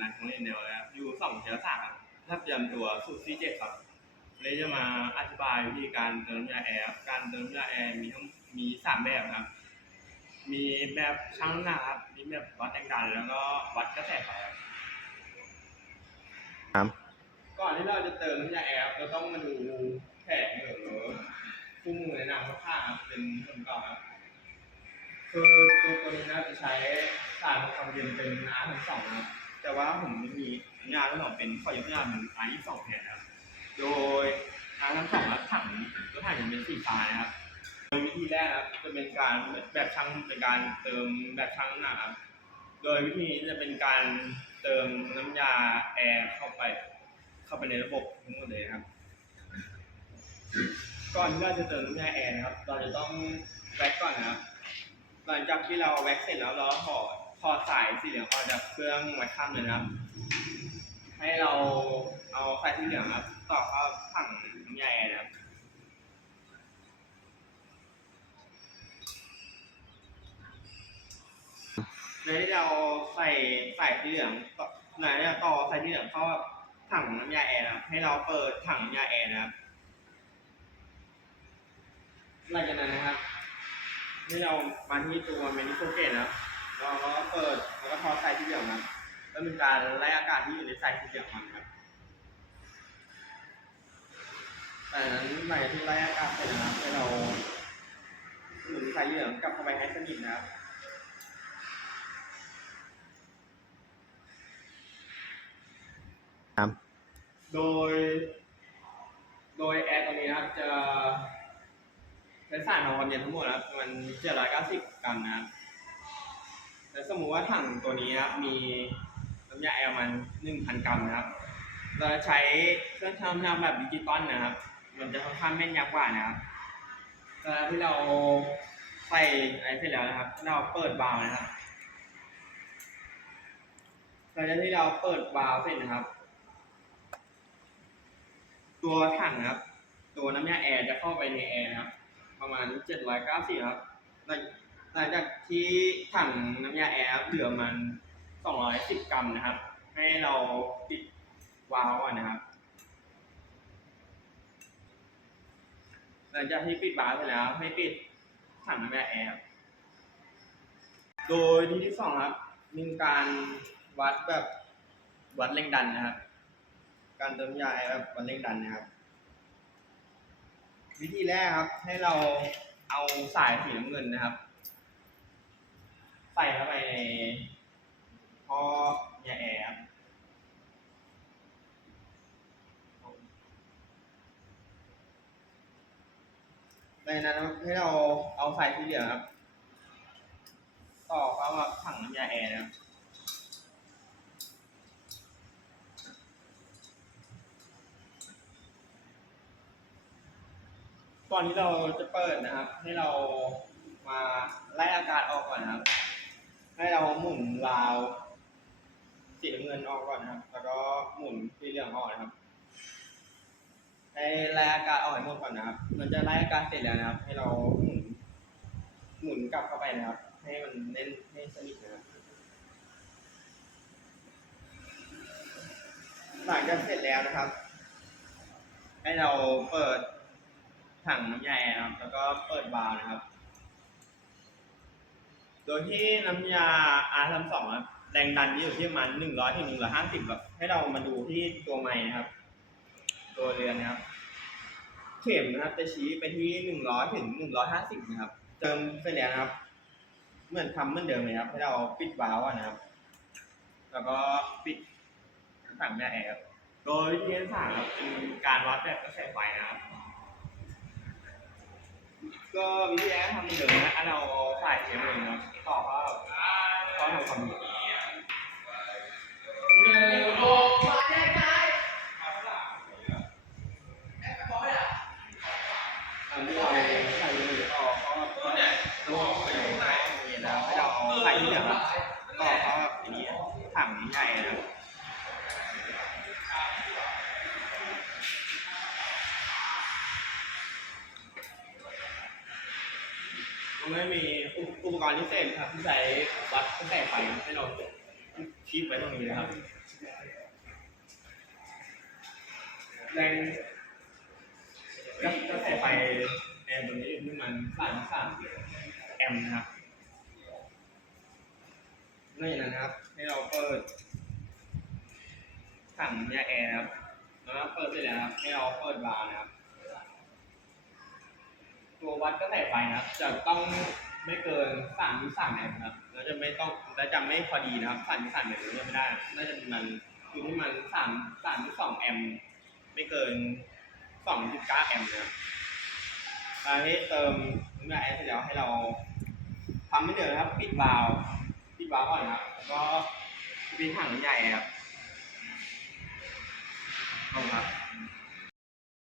นายของเล่นแนวแล้วอยู่สองเชื้อสายครับถ้าเตรียมตัวสูตรซีเจ็ดครับเลยจะมาอธิบายวิธีการเติมน้ำยาแอร์ครับการเติมน้ำยาแอร์มีทั้งมีสามแบบครับ มีแบบชั่งน้ำหนักครับ มีแบบวัดแรงดันแล้วก็วัดกระแสไฟครับครับก่อนที่เราจะเติมน้ำยาแอร์ครับเราต้องมาดูแผงหรือคู่มือแนะนำข้างๆครับเป็นคนก่อนครับคือตัวตัวนี้นะจะใช้สารความเย็นเป็น R ทั้งสองนะครับ แต่ว่าผมมีงานทั้งสองเป็นขอยกตัวอย่างเป็น R ยี่สองแทนนะครับ โดย R ทั้งสองครับถังตัวถังจะเป็นสีฟ้านะครับ โดยวิธีแรกนะครับจะเป็นการแบบช่างเป็นการเติมแบบช่างน้ำหนักครับ โดยวิธีนี้จะเป็นการเติมน้ำยาแอร์เข้าไป เข้าไปในระบบทั้งหมดเลยครับ ก่อนที่เราจะเติมน้ำยาแอร์นะครับ เราจะต้องแว็กก่อนนะครับ หลังจากที่เราแว็กเสร็จแล้วเราถอด ถอดสายสีเหลืองออกจากเครื่องไว้ข้ามเลยนะครับ ให้เราเอาสายสีเหลืองครับต่อเข้าถังน้ำยาแอร์นะครับในที่เราใส่สายสีเหลืองต่อในที่เราต่อสายสีเหลืองเข้าถังน้ำยาแอร์นะครับให้เราเปิดถังน้ำยาแอร์นะครับหลังจากนั้นนะครับนี่เรามาที่ตัวเมนิโฟเกตนะครับ แล้วเป็นการไล่อากาศที่อยู่ในไส้ที่เหลืองมันครับแต่นั้นหลังจากที่ไล่อากาศเสร็จนะครับให้เราหมุนไส้เหลืองกลับเข้าไปให้สนิทนะครับครับโดย โดยแอร์ตัวนี้นะครับจะใช้สารทำความเย็นทั้งหมดนะครับมัน790กรัมนะครับแต่สมมุติว่าถังตัวนี้นะครับมีน้ำยาแอร์มัน1,000กรัมนะครับ เราใช้เครื่องทำน้ำแบบดิจิตอลนะครับ มันจะค่อนข้างแม่นยำกว่านะครับเวลาที่เราใส่ไอเสร็จแล้วนะครับ เราเปิดบาล์วนะครับหลังจากที่เราเปิดบาล์วเสร็จนะครับ ตัวถังนะครับ ตัวน้ำยาแอร์จะเข้าไปในแอร์นะครับ ประมาณ790ครับหลังหลังจากที่ถังน้ำยาแอร์เหลือมัน 210 กรัมนะครับ ให้เราปิดวาล์วนะครับ หลังจากที่ปิดวาล์วเสร็จแล้ว ให้ปิดถังน้ำยาแอร์โดยที่ที่สองครับมีการวัดแบบวัดแรงดันนะครับ การเติมยาแอร์แบบวัดแรงดันนะครับ วิธีแรกครับให้เราเอาสายสีน้ำเงินนะครับ ใส่เข้าไปใน ท่อยาแอบในนั้นให้เราเอาสายสีเหลือครับ ต่อเข้ากับถังน้ำยาแอร์นะครับก่อนที่เราจะเปิดนะครับ ให้เรามาไล่อากาศออกก่อนนะครับ ให้เราหมุนราว สีน้ำเงินออกก่อนนะครับ แล้วก็หมุนสีเหลืองออกนะครับ ให้ไล่อากาศออกให้หมดก่อนนะครับ มันจะไล่อากาศเสร็จแล้วนะครับ ให้เราหมุนหมุนกลับเข้าไปนะครับ ให้มันเน้นให้สนิทนะครับหลังจากเสร็จแล้วนะครับ ให้เราเปิดถังน้ำยาแอร์นะครับ แล้วก็เปิดวาล์วนะครับ โดยที่น้ำยา R ทำสองครับ แรงดันที่อยู่ที่ประมันหนึ่งร้อยถึงหนึ่งร้อยห้าสิบแบบให้เรามาดูที่ตัวไม้นะครับ ตัวเรือนนะครับ เข็มนะครับ จะชี้ไปที่หนึ่งร้อยถึงหนึ่งร้อยห้าสิบนะครับ เติมเสร็จแล้วนะครับ เหมือนทำเหมือนเดิมเลยครับ ให้เราปิดวาล์วนะครับ แล้วก็ปิดถังน้ำยาแอร์ครับโดยวิธีที่สามครับเป็นการวัดแบบกระแสไฟนะครับ ก็วิธีแรทำเหมือนเดิมนะเราใส่เสียงเลยนะต่อก็ก็ทำความดี ใหญ่นะมันไม่มีอุปกรณ์พิเศษครับที่ใช้วัดกระแสไฟให้เราชีพไว้ตรงนี้นะครับ แรงก็ก็ใส่ไฟแอร์ตัวนี้อยู่ที่มันสามสามแอมป์นะครับนอกจากนั้นนะครับ ให้เราเปิดถังยาแอร์นะครับแล้วเปิดเสร็จแล้วนะครับให้เราเปิดบาร์นะครับ ตัววัดก็ใส่ไฟนะครับ จะต้องไม่เกินสามสามแอมป์ครับ แล้วจะไม่ต้องแล้วจะไม่พอดีนะครับสามสามแอมป์จะไม่ได้น่าจะมันอยู่ที่มันสามสามสองแอมป์ไม่เกินสองจุดเก้าแอมป์นะครับการที่เติมน้ำยาแอร์เสร็จแล้วให้เราทำไม่เดือดนะครับ ปิดวาล์ว ปลานก่อนนะครับแล้วก็มีถังน้ำยาแอร์ครับคุณครับ